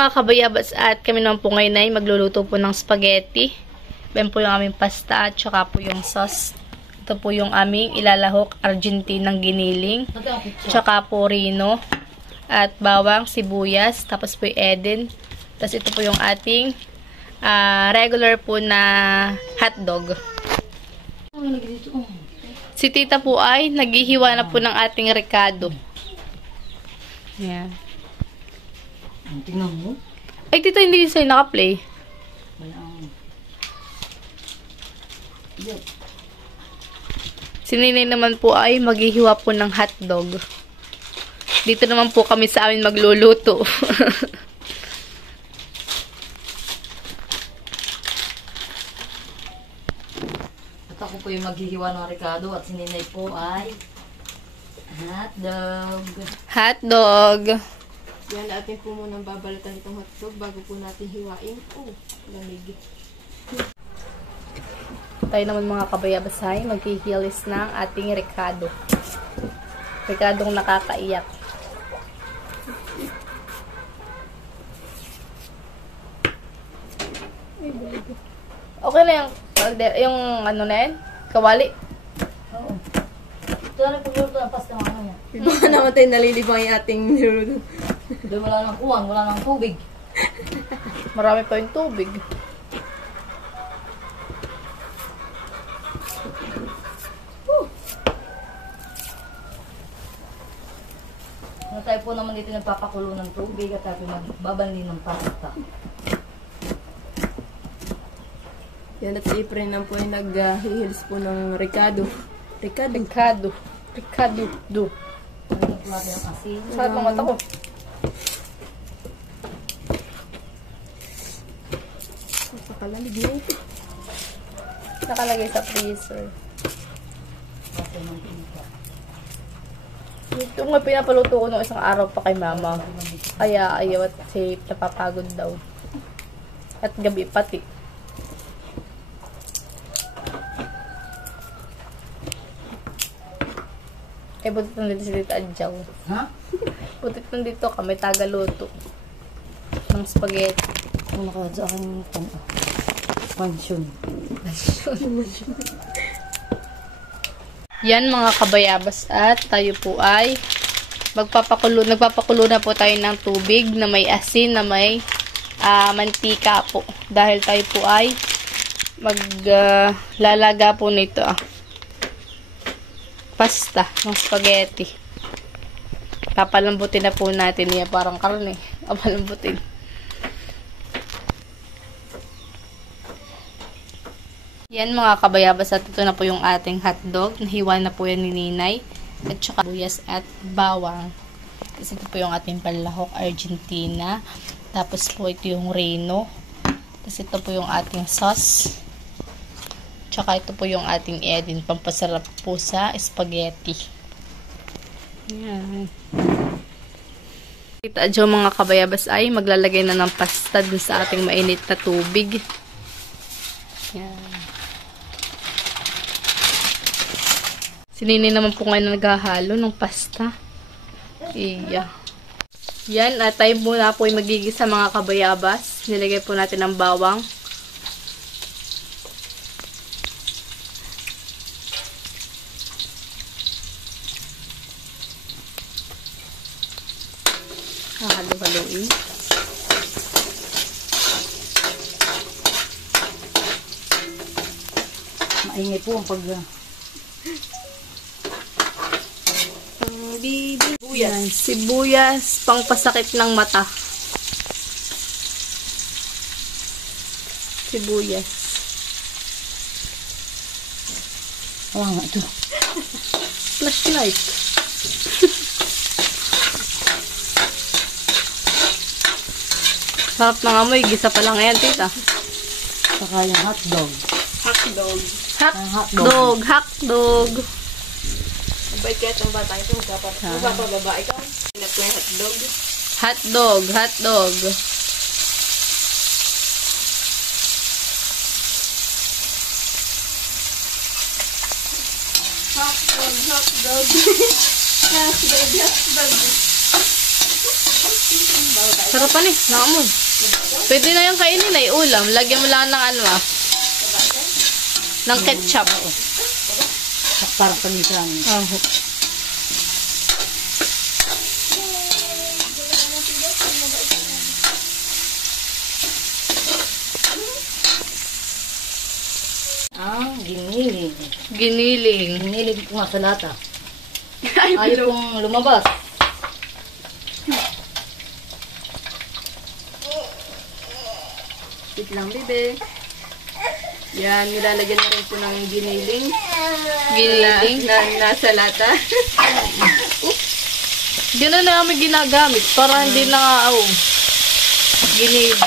mga kabayabas, at kami naman po ngayon ay magluluto po ng spaghetti. Ben po yung aming pasta at saka po yung sauce. Ito po yung aming ilalahok Argentinang giniling. Tsaka po rino. At bawang, sibuyas. Tapos po yung Eden. Tapos ito po yung ating regular po na hotdog. Si tita po ay naghihiwa na po ng ating rekado. Yan. Tingnan mo. Ay, tita, hindi sa'yo naka-play. Si Ninay naman po ay maghihiwa po ng hotdog. Dito naman po kami sa amin magluluto. At ako po yung maghihiwa ng rekado at si Ninay po ay hotdog. Hotdog. Yan, natin po munang babalatan itong hotdog bago po natin hiwain. Oh, lamig. Tayo naman mga kabayabasay, maghihilis ng ating rekado. Rekadong nakakaiyak. Okay na yung ano na yan? Kawali? Oo. Ito na nagpagluto ng pasta ng ano niya. Baka naman tayo nalilibang yung ating niluto. Doon wala nang kuwan, wala nang tubig. Marami pa yung tubig. Tayo po naman dito nagpapakulo ng tubig at tayo magbabandi ng pasta. Yan, at si Efren lang po ay nag-hihils po ng rekado. Rekado. Do. Nagpapalagay ng asin. Sarap ng mata ko. Napakalamig na ito. Nakalagay sa freezer. Kasi ng tinta. Ito nga pinapaluto ko nung isang araw pa kay mama. Kaya ayaw at si napapagod daw. At gabi pati. Eh, butit nandito si Tita Adjaw. Ha? Butit nandito kami tagaluto ng spaghetti. Ano nakahad sa akin pansyon. Yan mga kabayabas, at tayo po ay nagpapakulo na po tayo ng tubig na may asin, na may mantika po. Dahil tayo po ay maglalaga po nito pasta ng spaghetti. Papalambutin na po natin yan, parang karne. Papalambutin. Yan mga kabayabas, at ito na po yung ating hotdog. Nahiwa na po yan ni Ninay. At saka buyas at bawang. Tapos ito po yung ating panlahok Argentina. Tapos po ito yung reno. Tapos ito po yung ating sauce. Tsaka ito po yung ating Eden. Pampasarap po sa spaghetti. Yan. Kita dyan mga kabayabas ay maglalagay na ng pasta dun sa ating mainit na tubig. Yan. Si Nini naman po ngayon naghahalo ng pasta. Iya. Yan, at tayo muna po ay magigisa mga kabayabas. Nilagay po natin ang bawang. Halo-haloin. Maingay po ang Yan, sibuyas, pangpasakit ng mata. Sibuyas. Wala nga ito. Flashlight. Sarap ng amoy, gisa pa lang yan, tita. Saka yung hotdog. Hotdog. Hotdog. Abay kaya itong bata ito. Magpapababa ikaw. Hinap ko yung hotdog. Hotdog. Hotdog. Hotdog. Hotdog. Sarapan eh, naamoy. Pwede na yung kainin ay ulam. Lagyan mo lang ng ano ng ketchup. Parang panisan. Oh. Giniling. Giniling. Giniling ko nga sa lata. Ayaw kong lumabas. Wait lang, bebe. Yan, nilalagyan na rin po ng giniling. Giniling. Na nasa lata. Ganun na namin ginagamit para hindi na giniling.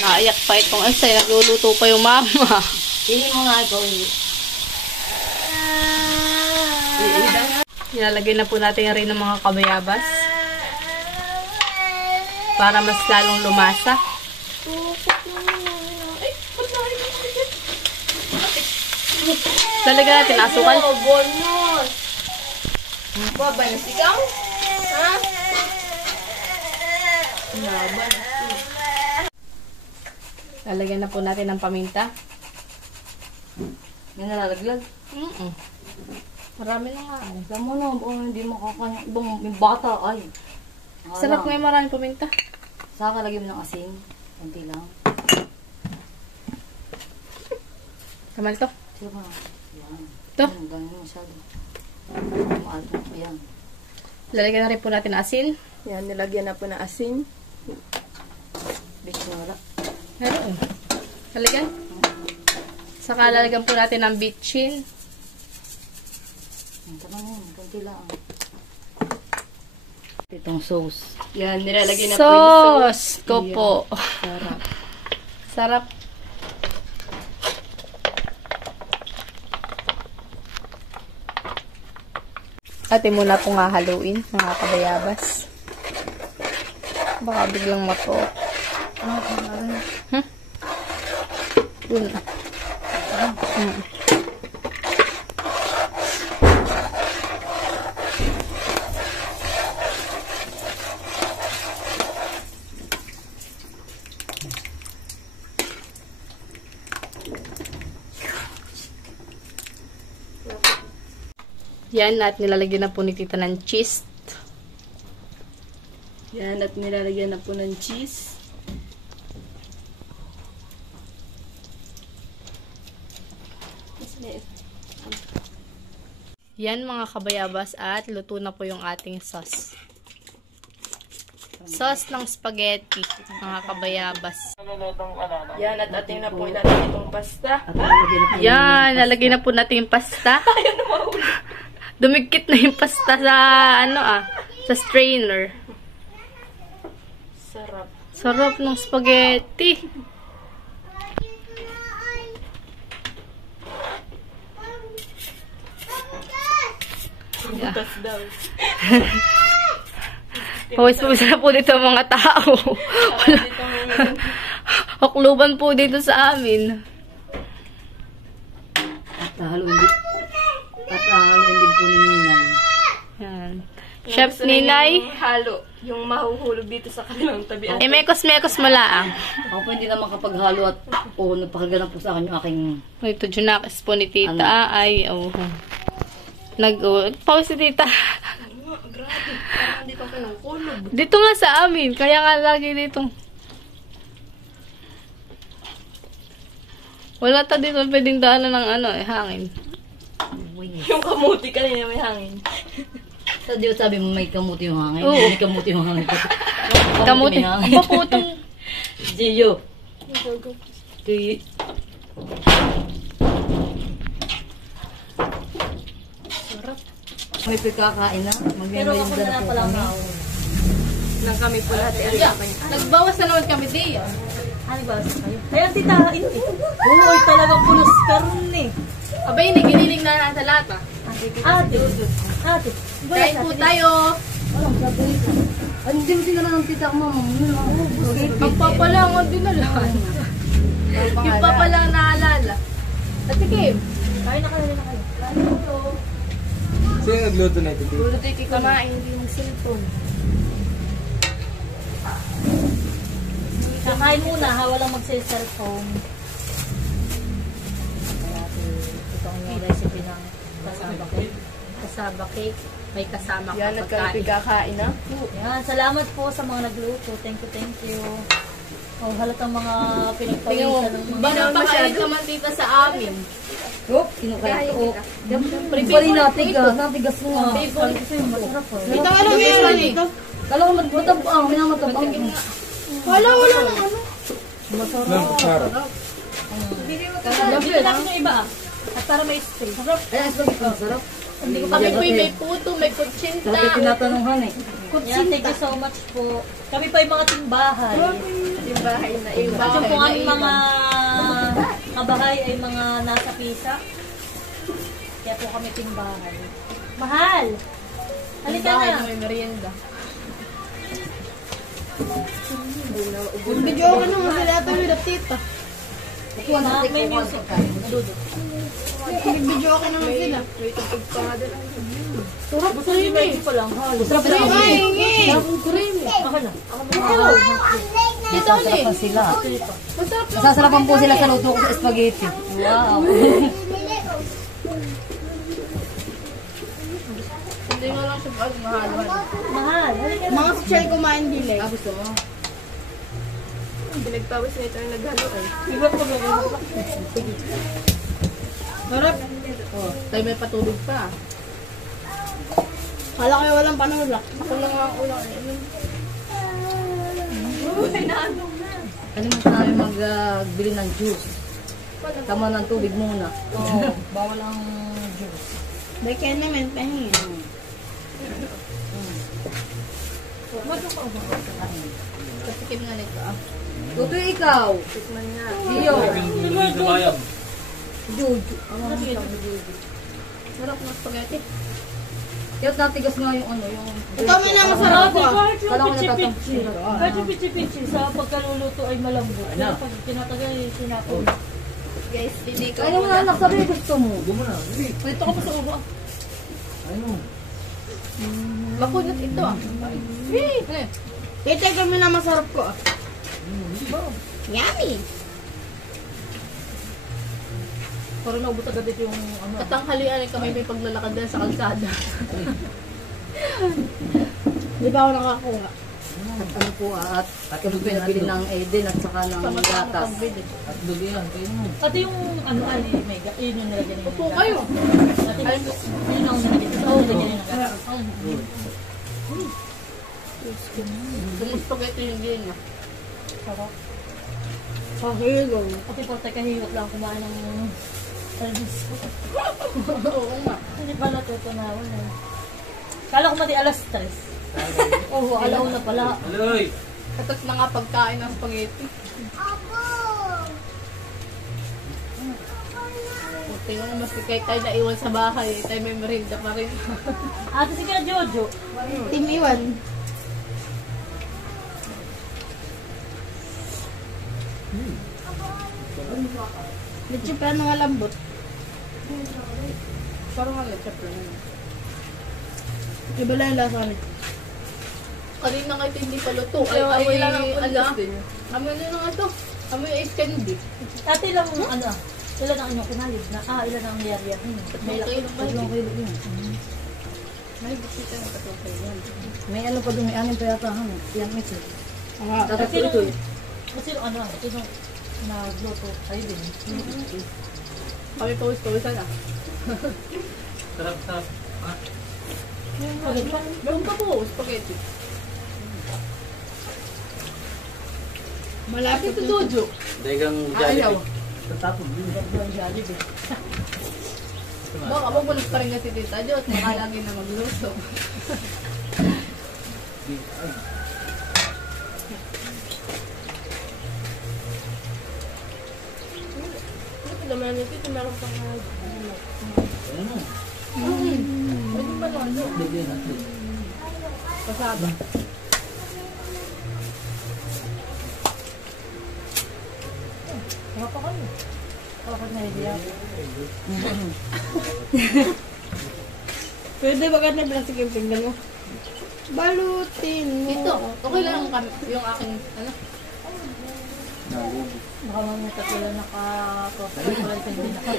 Naiyak pa itong asay. Nagluluto pa yung mama. Hindi mo nga ito. Nilalagay na po natin rin ng mga kabayabas. Para mas lalong lumasa. Lalagyan natin ng asukal. Bonus! Baba na sigaw? Ha? Laban. Lalagyan na po natin ng paminta. May nalalaglag. Marami na nga. Alam mo na, hindi makakanya. Ibang may bata, ay. Sarap ngayon maraming paminta. Saka lagyan mo ng asin. Kunti lang. Kamal to. Sino ka na? Yan. Ito. Ganyan masyado. Maalat mo. Ayan. Lalagyan na rin po natin ng asin. Yan, nilagyan na po ng asin. Bigyan mo wala. Meron. Lalagyan. Saka lalagyan po natin ng bitchin. Tama na yun. Kunti lang. Itong sauce. Yan, nilalagyan na po yung Sauce ko Yan. po. Sarap. Sarap. Atin muna pong hahaluin, mga kabayabas. Baka biglang mato. Yun. Yan, at nilalagyan na po ni tita ng cheese. Yan, at nilalagyan na po ng cheese. Yan mga kabayabas, at luto na po yung ating sauce. Sauce ng spaghetti, mga kabayabas. Yan, at ating na po ilalagay itong pasta. At lalagyan na Yan, lalagay na po natin yung pasta. Dumikit na yung pasta sa sa strainer. Sarap. Sarap ng spaghetti. Butas daw. Pawis-pawis na po dito ang mga tao. Wala. Hukluban po dito sa amin. At haluin din po ni Ninay. Yan. Chef Ninay. Yung halo. Yung mahuhulog dito sa kanilang tabi. Mekos-mekos mo lang. Ako po hindi na makapaghalo at napakagana po sa akin yung aking Ito, junakis po ni tita. Ay, pawis si tita. Grabe. Parang dito ka ng kulog. Dito nga sa amin. Kaya nga lagi dito. Wala ta dito pwedeng daanan ng hangin. Yung kamuti kanina may hangin. Sa Diyos sabi mo may kamuti yung hangin. Oo. May kamuti yung hangin. Kamuti. may hangin. Aba putong. Gio. Kaya may pagkakain na. Pero ako na lang pala nang kami po lahat Nagbawas na naman kami di. Ano ba? Ayan tita, ito. Oo, talagang pulos karne. Abay, naginiling na sa lata. Ate. Kain po tayo. Walang sabi. Hindi mo sila ng tita ko, mama. Magpapalangan din na lang. Yung papalang naalala. At Kim, Kain na kayo. Sino nagluto na ito? Puro tayo kikamain, hindi mag-cellphone. Kakain muna ha, walang magsa-cellphone. Ito ang recipe ng kasaba cake. Kasaba cake. May kasama Yan, ka nagkarapig kakain na. Yan, salamat po sa mga nagluto. Thank you. Oh, halatang mga pinagpawisan ng mga... Pinapakain ka man tita sa amin. Yup, kinukaya ko. Pari natigas. Natigas mo nga. Masarap po. Ito, ano meron dito? Kala ko matabang. Minamatabang. Wala na ano. Sarap. Dito natin yung iba. At para may stay. Ayan, sarap. Hindi ko kami po may puto, may kutsinta. Dati tinatanunghan eh. Yan, thank you so much po. Kami pa yung mga timbahay. Yung bahay na Yung At yung bahay po na aming mga kabahay ay mga nasa pisa. Kaya po kami timbahay. Mahal! Halika bahay na! na may merienda. Video ka naman sila ito yung tita. May music. Dudot. Video ka naman sila. Wait, tugtog pa nga doon. Sarap sa iyo eh. Pa lang. Sarap Sarap sa iyo. hingi. Sarap ang cream. Ako na. Dito ulit. Sila. Masasarapan po sila sa luto ko sa spaghetti. Wow. Hindi mo lang siya pag mahal. Mahal. Halika na. Mga social kumain dili. Gusto mo? Pinagpawis na ito yung naghalo ay. Iba po ba? Sarap. Oh, tayo may patulog pa. Kala kayo walang panulak. Ako lang ang ulang. Kalimutan namin magbili ng juice. Tama ng tubig muna. Oo. Bawal ang juice. Dahil kaya naman, pahingi. Patikim nga nito ah. Tuto ikaw. Tikman nga. Iyo. Kabayam. Juju. Sarap ng spaghetti. Kaya natigas nga yung ano, yung... Ito may na masarap ko. Kala ko natatapos. Kahit yung pichi-pichi sa pagkaluluto ay malambot. Pero pag tinatagal yung sinapon. Guys, hindi ko Kaya mo na anak, sabi gusto mo. Gumana. Dili. Dito ka pa sa ulo. Ayun. Makunat ito ah. Titignan mo na masarap ko. Yummy. Parang naubot agad ito yung ano. Katanghalian kami may paglalakad din sa kalsada. Di ba ako nakakuha? At ano po at kami pinabili ng Eden at saka ng gatas. At doon yan. Kayo mo. Pati yung ano ay may yun yung nilagyan nila. Upo kayo. Pati yun ang nilagyan nila. Oo, nilagyan nila ng gatas. Yung spaghetti yung gin niya. Sarap. Kahilong. Pati po kahihot lang kumain ng alvis. Oo nga. Hindi pa natutunawan eh. Kala ko mati alas 3. Oo, alaw na pala. Aloy. Katas na nga pagkain ng spaghetti. Tingnan mo, mas kahit tayo naiwan sa bahay, tayo may merinda pa rin. Ate si Kaya Jojo. Team Iwan. Litsi pa na malambot. Parang nga lang, syempre. Iba lang yung lasa niya. Kanina nga ito hindi pa luto. Ay, Amoy lang ang ala. pulis din. Amoy na nga ito. Amoy ice candy. Ate lang ano. Ilan ang inyong kinalib na? Ilan ang niyariyahin? May laki ng Tatlong kilo yun. May bisita ng katulad yan. May ano pa doon, may anin pa yata han. Yan mix eh. Ah, Tapos Kasi ito eh. Kasi ano, ito yung nagluto kayo din. Kami pawis-pawisan ah. Sarap, sarap. Ah. Meron pa po, spaghetti. malapit Ito na. Jojo. Dagang Ayaw. Tatapon din. Baka mabulit pa rin nga si Tita Jo at makalagi na magluto. Laman nito, ito meron pang Ayun mo. Pwede pa lang. Bigyan natin. Pasaba. Wala pa kami. Kapag na-ready ako. Pwede ba ganun plastic yung pinggan mo? Balutin mo. Ito, okay lang yung aking, ano? Baka mamaya tatlo lang naka-total hindi naka.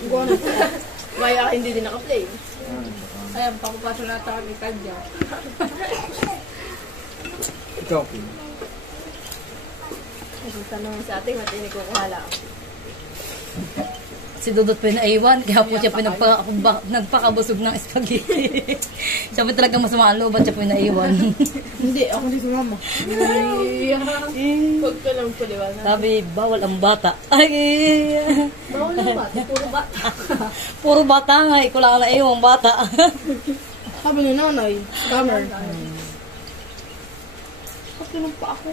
May hindi din naka-play. Ayan, pakupasok na tayo kay Kadya. Ikaw. Tanong sa ating at ini ko kuhala. Si Dudut po yung naiwan, kaya po siya po nagpakabusog ng spaghetti. Siya po talaga masama ang loob at siya po yung naiwan. Hindi, ako din si mama. Huwag ka lang paliwanag. Sabi, bawal ang bata. Ay, Bawal na ba? Puro ba? puro bata nga, ikaw lang ang naiwan bata. Sabi ni nanay, scammer. Kapinong pa ako.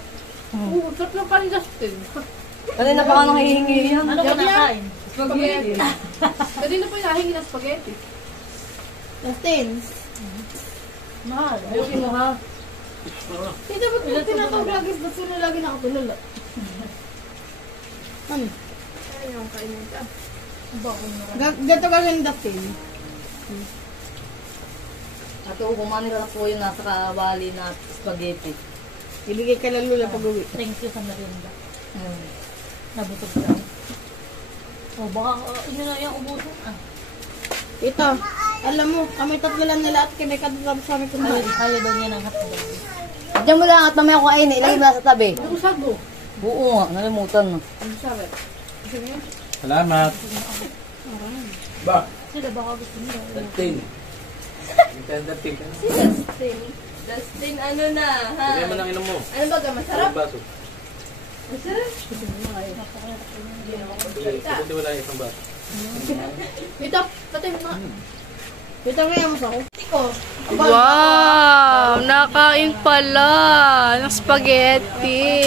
Oo, tatlo ka ni Justin. Kanina pa nga nang hihingi yan. Ano ka nakain? Spaghetti. Kanina po yung nahingi ng spaghetti. Justin. Mahal. Ayusin mo ha. Hindi dapat mo tinatawag lagi sa sino lagi nakatulala. Ano? Ayun, kainin ka. Gato ka rin Justin. At kumanin na po yung nasa kawali na spaghetti. Ibigay ka lang lula pag uwi. Thank you sa merienda. Nabutog daw. O baka ino na yung ubusin. Ito, alam mo, kami tatlo lang nila at kami katulad sa amin kumain. Halo daw niya ng hotdog. Diyan mo lang at mamaya ko kainin, ilagay mo lang sa tabi. Ano sago? Oo nga, nalimutan na. Ano sabi? Salamat. Ba? Sila baka gusto nila. Dating. Dating ka na. Justin, ano na, ha? Sabi mo nang inom mo. Ano ba ka, masarap? Baso. Masarap? Hindi wala yung isang baso. Ito, patay mo nga. Ito nga yung ako. Wow! Nakain pala ng spaghetti.